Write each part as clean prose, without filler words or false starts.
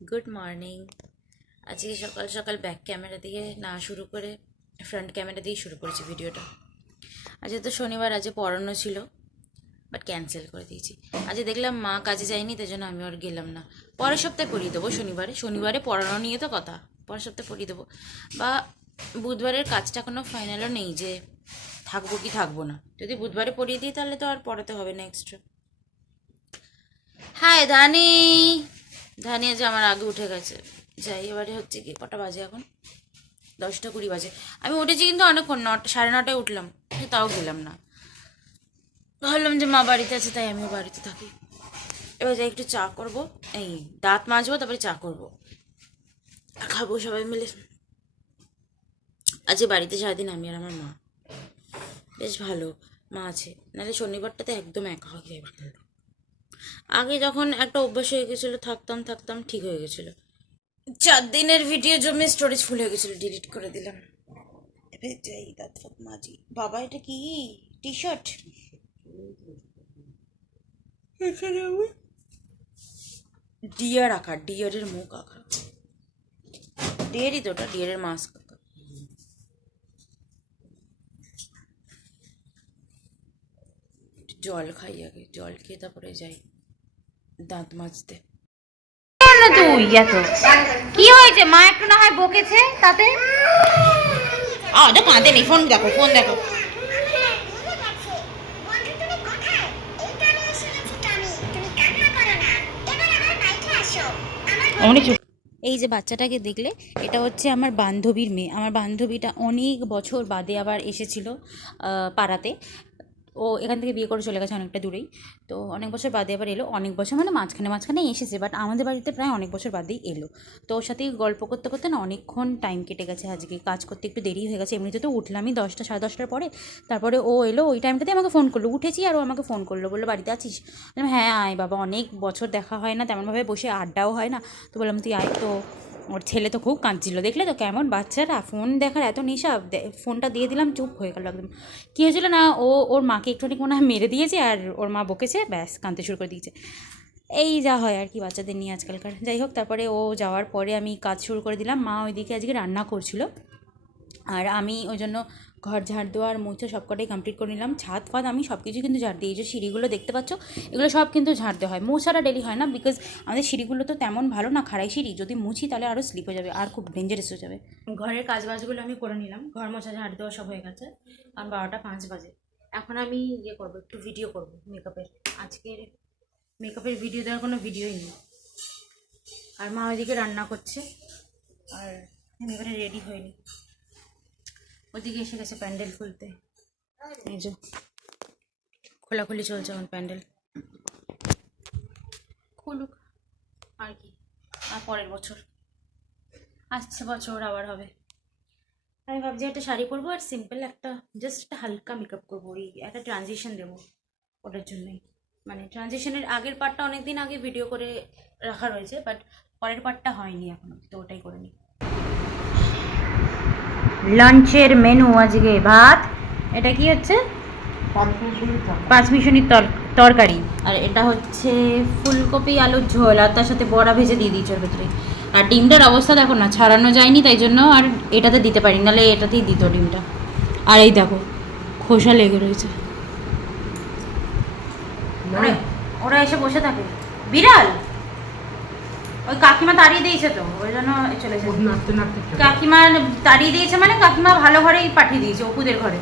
Good morning. আজকে সকাল সকাল ব্যাক ক্যামেরা দিয়ে না শুরু করে ফ্রন্ট ক্যামেরা দিয়ে শুরু করেছি ভিডিওটা। আজকে তো শনিবার, আজকে পড়ানো ছিল বাট ক্যান্সেল করে দিয়েছি। আজকে দেখলাম মা কাজে যায়নি, তাই জন্য আমি আর গেলাম না। পরের সপ্তাহে পড়িয়ে দেবো, শনিবারে পড়ানো নিয়ে তো কথা, পরের সপ্তাহে পড়িয়ে দেবো। বা বুধবারের কাজটা কোনো ফাইনালও নেই যে থাকবো কি থাকবো না। যদি বুধবারে পড়িয়ে দিই তাহলে তো আর পড়াতে হবে না এক্সট্রা। হ্যাঁ ধানি, ধানি আজ আমার আগে উঠে গেছে। যাই, এবারে হচ্ছে কি কটা বাজে এখন? 10টা 20 বাজে। আমি উঠেছি কিন্তু অনেকক্ষণ, 9:30 উঠলাম, তাও গেলাম না। ভাবলাম যে মা বাড়িতে আছে তাই আমিও বাড়িতে থাকি। এবার যাই একটু চা করব, এই দাঁত মাজবো, তারপরে চা করব, খাবো সবাই মিলে। আজকে বাড়িতে সারাদিন আমি আর আমার মা, বেশ ভালো মা আছে, নাহলে শনিবারটাতে একদম একা হয়ে যায়। আগে যখন একটা অভ্যাস হয়ে গেছিলো, থাকতাম থাকতাম ঠিক হয়ে গেছিলো। 4 দিনের ভিডিও জমে স্টোরেজ ফুল হয়ে গেছিলো, ডিলিট করে দিলাম। এবার যাই দাঁত ফাত মাজি। বাবা এটা কি টি শার্ট? এখানে আমি ডিয়ার আঁকা, ডিয়ারের মুখ আঁকা, ডিয়ারই তো ওটা, ডিয়ারের মাস্ক আঁকা। জল খাই আগে, জল খেয়ে তারপরে যাই দাঁত মাজতে। তুই এত কি হয়েছে? মা একটু না হয় বকেছে তাতে। ওটা কাঁদে নেই, ফোন দেখো, ফোন দেখো। অমনি চুপ। এই যে বাচ্চাটাকে দেখলে, এটা হচ্ছে আমার বান্ধবীর মেয়ে। আমার বান্ধবীটা অনেক বছর বাদে আবার এসেছিল পাড়াতে। ও এখান থেকে বিয়ে করে চলে গেছে অনেকটা দূরেই। তো অনেক বছর বাদে আবার এলো, অনেক বছর মানে মাঝখানে মাঝখানে এসেছে, বাট আমাদের বাড়িতে প্রায় অনেক বছর বাদেই এলো। তো ওর সাথেই গল্প করতে করতে না অনেকক্ষণ টাইম কেটে গেছে। আজকে কাজ করতে একটু দেরি হয়ে গেছে, এমনিতে তো উঠলামই 10টা 10:30টার পরে। তারপরে ও এলো, ওই টাইমটাতে আমাকে ফোন করলো, উঠেছি আর ও আমাকে ফোন করলো, বললো বাড়িতে আছিস? বললাম হ্যাঁ আয় বাবা, অনেক বছর দেখা হয় না, তেমনভাবে বসে আড্ডাও হয় না। তো বললাম তুই আয়। তো ওর ছেলে তো খুব কাঁদছিল, দেখলে তো কেমন বাচ্চারা, ফোন দেখার এত নেশা। ফোনটা দিয়ে দিলাম, চুপ হয়ে গেল একদম। কী হয়েছিল না, ওর মাকে একটুখানি মনে হয় মেরে দিয়েছে, আর ওর মা বকেছে, ব্যাস কাঁদতে শুরু করে দিয়েছে। এই যা হয় আর কি বাচ্চাদের নিয়ে আজকালকার। যাই হোক, তারপরে ও যাওয়ার পরে আমি কাজ শুরু করে দিলাম। মা ওইদিকে আজকে রান্না করছিল, আর আমি ওই জন্য ঘর ঝাড় দেওয়ার মুছে সব কটাই কমপ্লিট করে নিলাম। ছাদ ফাদ আমি সব কিছু কিন্তু ঝাড় দিই। এই যে সিঁড়িগুলো দেখতে পাচ্ছ, এগুলো সব কিন্তু ঝাড়তে হয়, মোছাটা ডেলি হয় না, বিকজ আমাদের সিঁড়িগুলো তো তেমন ভালো না, খাড়াই সিঁড়ি, যদি মুছি তাহলে আরও স্লিপ হয়ে যাবে, আর খুব ডেঞ্জারাস হয়ে যাবে। ঘরের কাজবাজগুলো আমি করে নিলাম, ঘর মোছা ঝাড় দেওয়া সব হয়ে গেছে। আর 12টা 5 বাজে। এখন আমি ইয়ে করবো, একটু ভিডিও করবো মেকআপের। আজকের মেকআপের ভিডিও দেওয়ার কোনো ভিডিওই নেই। আর মা ওইদিকে রান্না করছে, আর আমি এবারে রেডি হইনি। ওদিকে এসে গেছে প্যান্ডেল খুলতে, এই যে খোলাখুলি চলছে এখন প্যান্ডেল। খুলুক আর কি, আর পরের বছর আসছে বছর আবার হবে। আমি ভাবছি একটা শাড়ি পরবো আর সিম্পল একটা, জাস্ট একটা হালকা মেকআপ করবো, ওই একটা ট্রানজিশন দেবো ওটার জন্যই। মানে ট্রানজিশনের আগের পার্টটা অনেকদিন আগে ভিডিও করে রাখা রয়েছে, বাট পরের পার্টটা হয়নি এখনো, তো ওটাই করে নিই। লাঞ্চের মেনু আজকে ভাত, এটা কি হচ্ছে? পাঁচমিশালির তরকারি। আর এটা হচ্ছে ফুলকপি আলুর ঝোল, আর তার সাথে বড়া ভেজে দিয়ে দিয়েছে ওর ভেতরে। আর ডিমটার অবস্থা দেখো না, ছাড়ানো যায়নি, তাই জন্য আর এটাতে দিতে পারি, নাহলে এটাতেই দিত ডিমটা। আর এই দেখো খোসা লেগে রয়েছে। ওরা এসে বসে থাকে, বিড়াল। ওই কাকিমা তাড়িয়ে দিয়েছে, তো ওই জন্য চলে এসেছে। কাকিমা তাড়িয়ে দিয়েছে মানে কাকিমা ভালো ঘরেই পাঠিয়ে দিয়েছে, অপুদের ঘরে।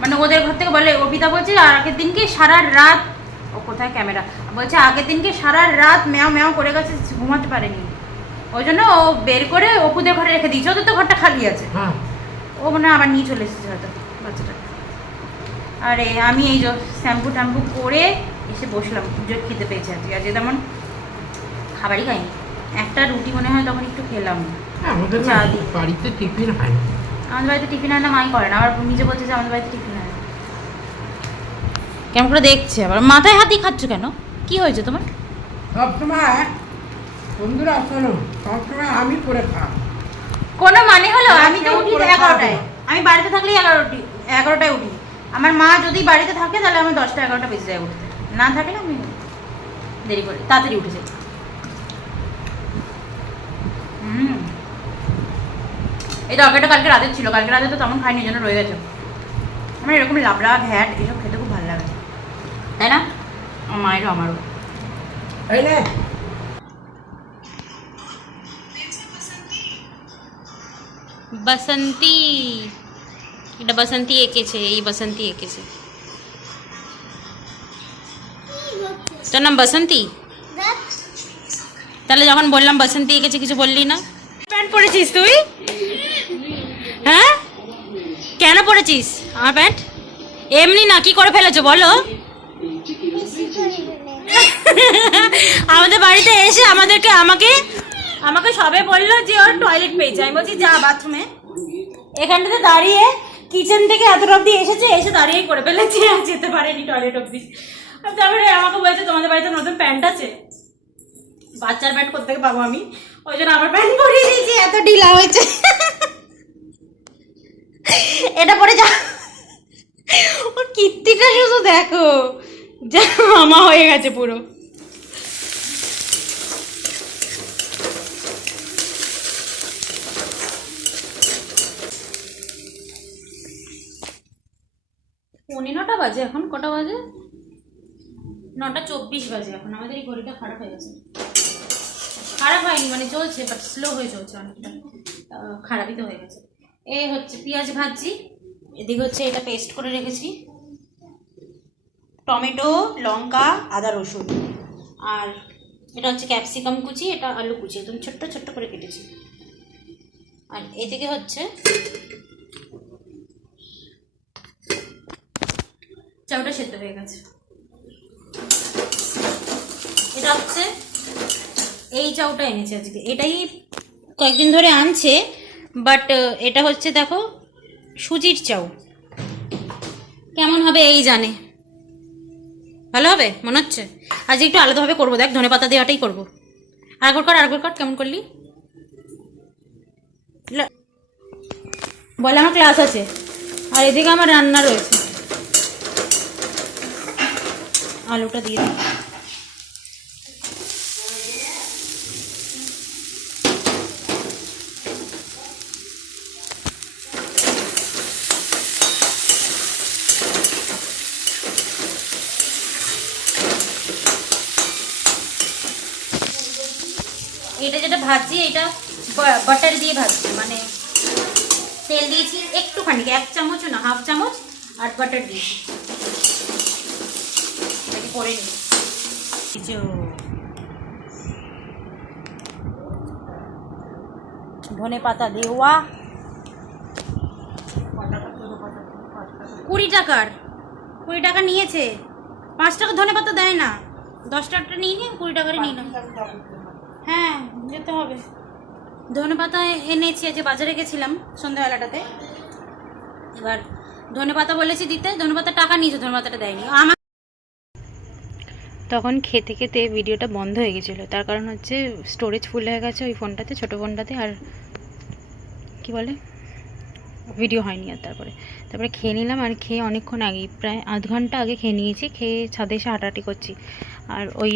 মানে ওদের ঘর থেকে বলে, অর্পিতা বলছে আর আগের দিনকে সারা রাত, ও কোথায় ক্যামেরা, বলছে আগের দিনকে সারা রাত ম্যাও ম্যাও করে গেছে, ঘুমাতে পারেনি। ওই জন্য ও বের করে অপুদের ঘরে রেখে দিয়েছে, ওদের তো ঘরটা খালি আছে। ও মানে আবার নিয়ে চলে এসেছে হয়তো বাচ্চাটা। আরে আমি এই যে শ্যাম্পু ট্যাম্পু করে এসে বসলাম, পুজোর খেতে পেয়েছে আজকে। আজকে তেমন খাবারই খাইনি, একটা রুটি মনে হয় তখন একটু খেলাম। আমাদের বাড়িতে টিফিন হয় না। আমাদের বাড়িতে টিফিন হয় না, মাই করে না। আবার নিজে বলছে যে আমাদের বাড়িতে টিফিন হয় না। কেমন করে দেখছে আবার, মাথায় হাত দিয়ে খাচ্ছ কেন? কি হয়েছে তোমার? সবসময় বন্ধুরা শোনো, সবসময় আমি করে খাই। কোনো মানে হলো? আমি তো উঠি 11টায়, আমি বাড়িতে থাকলেই 11টায় উঠি। আমার মা যদি বাড়িতে থাকে তাহলে আমার 10টা 11টা বেজে যায় উঠতে, না থাকলে আমি দেরি করি, তাড়াতাড়ি উঠে যাই। এই তরকারিটা কালকে রাতে ছিল, কালকে রাতে তো তেমন খাইনি, জন্য রয়ে গেছে। আমার এরকম লাবড়া ঘ্যাট এসব খেতে খুব ভালো লাগে, তাই না? আমার মায়েরও আমারও। এই নে বসন্তী, এটা বসন্তী এঁকেছে, এই বসন্তী এঁকেছে। তোর নাম বসন্তী? তাহলে যখন বললাম বসন্তী এঁকেছে কিছু বললি না? প্যান্ট পরেছিস তুই? হ্যাঁ, কেন পরেছিস আমার প্যান্ট? এমনি না, কি করে ফেলেছো বলো? আমাদের বাড়িতে এসে আমাকে সবে বললো যে ওর টয়লেট পেয়েছে। আমি বলছি যা বাথরুমে, এখানটাতে দাঁড়িয়ে কিচেন থেকে এত অব্দি এসেছে, এসে দাঁড়িয়েই করে ফেলেছে, আর যেতে পারেনি টয়লেট অব্দি। তারপরে আমাকে বলছে তোমাদের বাড়িতে নতুন প্যান্ট আছে, বাচ্চার প্যান্ট কোথেকে পাবো আমি, ওই জন্য আমার প্যান্ট পরিয়ে দিয়েছি, এত ঢিলা হয়েছে। এটা পরে যা, ওর কীর্তিটা শুধু দেখো, যা মামা হয়ে গেছে পুরো। পৌনে 9টা বাজে এখন, কটা বাজে? 9:24 বাজে এখন। আমাদের এই ঘড়িটা খারাপ হয়ে গেছে। খারাপ হয়নি মানে চলছে, বাট স্লো হয়ে চলছে অনেকটা, খারাপই তো হয়ে গেছে। এই হচ্ছে পেঁয়াজ ভাজছি, এদিকে হচ্ছে এটা পেস্ট করে রেখেছি, টমেটো, লঙ্কা, আদা, রসুন, আর এটা হচ্ছে ক্যাপসিকাম কুচি, এটা আলু কুচি, একদম ছোট্ট ছোট্ট করে কেটেছি। আর এদিকে হচ্ছে চাউটা সেদ্ধ হয়ে গেছে। এটা হচ্ছে এই চাউটা এনেছে আজকে, এটাই কয়েকদিন ধরে আনছে, বাট এটা হচ্ছে দেখো সুজির চাউ, কেমন হবে এই জানে, ভালো হবে মনে হচ্ছে। আজ একটু আলাদাভাবে করবো, দেখ ধনেপাতা দেওয়াটাই করবো। আরেকবার কর, কেমন করলি বলে? আমার ক্লাস আছে, আর এদিকে আমার রান্না রয়েছে। আলুটা দিয়ে দিই। এটা যেটা ভাজছি, এটা বাটার দিয়ে ভাজছি, মানে তেল দিয়েছি একটুখানি, 1 চামচও না, 1/2 চামচ, আর বাটার দিয়েছি। এটাকে করে নিই। ধনে পাতা দেওয়া 20 টাকার, 20 টাকা নিয়েছে। 5 টাকা ধনে পাতা দেয় না, 10 টাকাটা নিয়ে নিয়ে 20 টাকারই নিয়ে নাও। হ্যাঁ যেতে হবে। ধনে পাতা এনেছি, যে বাজারে গেছিলাম সন্ধ্যাবেলাটাতে, এবার ধনে পাতা বলেছি দিতে, ধনে পাতা টাকা নিয়েছে, ধনে পাতাটা দেয়নি আমার। তখন খেতে খেতে ভিডিওটা বন্ধ হয়ে গেছিলো, তার কারণ হচ্ছে স্টোরেজ ফুল হয়ে গেছে ওই ফোনটাতে, ছোটো ফোনটাতে, আর কি বলে ভিডিও হয়নি। আর তারপরে খেয়ে নিলাম, আর খেয়ে অনেকক্ষণ আগেই, প্রায় আধ ঘন্টা আগে খেয়ে নিয়েছি। খেয়ে ছাদে এসে হাঁটাহাঁটি করছি, আর ওই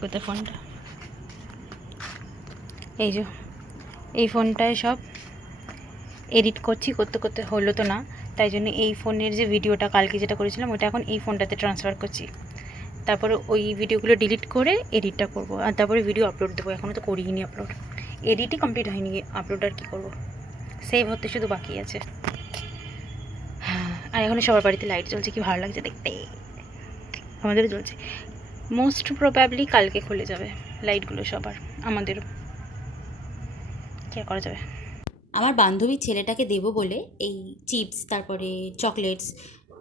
কোথায় ফোনটা, এই যে এই ফোনটায় সব এডিট করছি, করতে করতে হলো তো না, তাই জন্য এই ফোনের যে ভিডিওটা কালকে যেটা করেছিলাম ওটা এখন এই ফোনটাতে ট্রান্সফার করছি। তারপরে ওই ভিডিওগুলো ডিলিট করে এডিটটা করব, আর তারপরে ভিডিও আপলোড দেবো। এখনও তো করিনি আপলোড, এডিটই কমপ্লিট হয়নি, আপলোড আর কী করবো, সেভ হতে শুধু বাকি আছে। আর এখন সবার বাড়িতে লাইট জ্বলছে, কি ভালো লাগছে দেখতে, আমাদেরও জ্বলছে। মোস্ট প্রবাবলি কালকে খুলে যাবে লাইটগুলো সবার, আমাদেরও, কী করা যাবে। আমার বান্ধবীর ছেলেটাকে দেবো বলে এই চিপস, তারপরে চকলেটস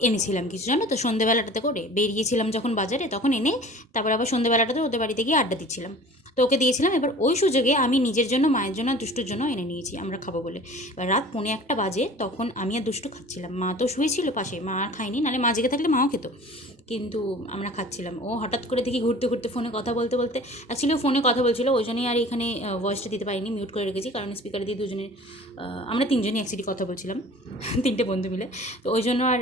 এনেছিলাম কিছু, জানো তো, সন্ধেবেলাটাতে করে বেরিয়েছিলাম যখন বাজারে, তখন এনে তারপর আবার সন্ধেবেলাটাতে ওদের বাড়িতে গিয়ে আড্ডা দিচ্ছিলাম, তো ওকে দিয়েছিলাম। এবার ওই সুযোগে আমি নিজের জন্য, মায়ের জন্য, দুষ্টুর জন্য এনে নিয়েছি আমরা খাবো বলে। এবার রাত 1:45 বাজে, তখন আমি আর দুষ্টু খাচ্ছিলাম, মা তো শুয়েছিল পাশে, মা আর খায়নি, নাহলে মা জেগে থাকলে মাও খেত, কিন্তু আমরা খাচ্ছিলাম। ও হঠাৎ করে দেখি ঘুরতে ঘুরতে ফোনে কথা বলতে বলতে, অ্যাকচুয়ালি ও ফোনে কথা বলছিল, ওই জন্যই আর এখানে ভয়েসটা দিতে পারিনি, মিউট করে রেখেছি, কারণ স্পিকারে দিয়ে দুজনের, আমরা 3জনই একসাথে কথা বলছিলাম, 3টে বন্ধু মিলে, তো ওই জন্য আর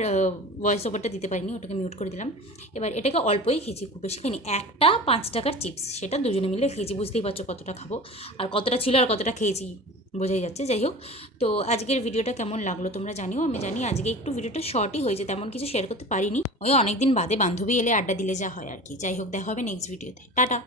ভয়েস ওভারটা দিতে পারিনি, ওটাকে মিউট করে দিলাম। এবার এটাকে অল্পই খেয়েছি, খুব বেশি খাইনি, একটা 5 টাকার চিপস, সেটা দুজনে মিলে খেয়েছি। খেয়েছি, বুঝতেই পারছো কতটা খাবো, আর কতটা ছিল আর কতটা খেয়েছি বোঝাই যাচ্ছে। যাই হোক, তো আজকের ভিডিওটা কেমন লাগলো তোমরা জানিও। আমি জানি আজকে একটু ভিডিওটা শর্টই হয়েছে, তেমন কিছু শেয়ার করতে পারিনি। ওই অনেকদিন বাদে বান্ধবী এলে আড্ডা দিলে যা হয় আর কি। যাই হোক, দেখা হবে নেক্সট ভিডিওতে। টাটা।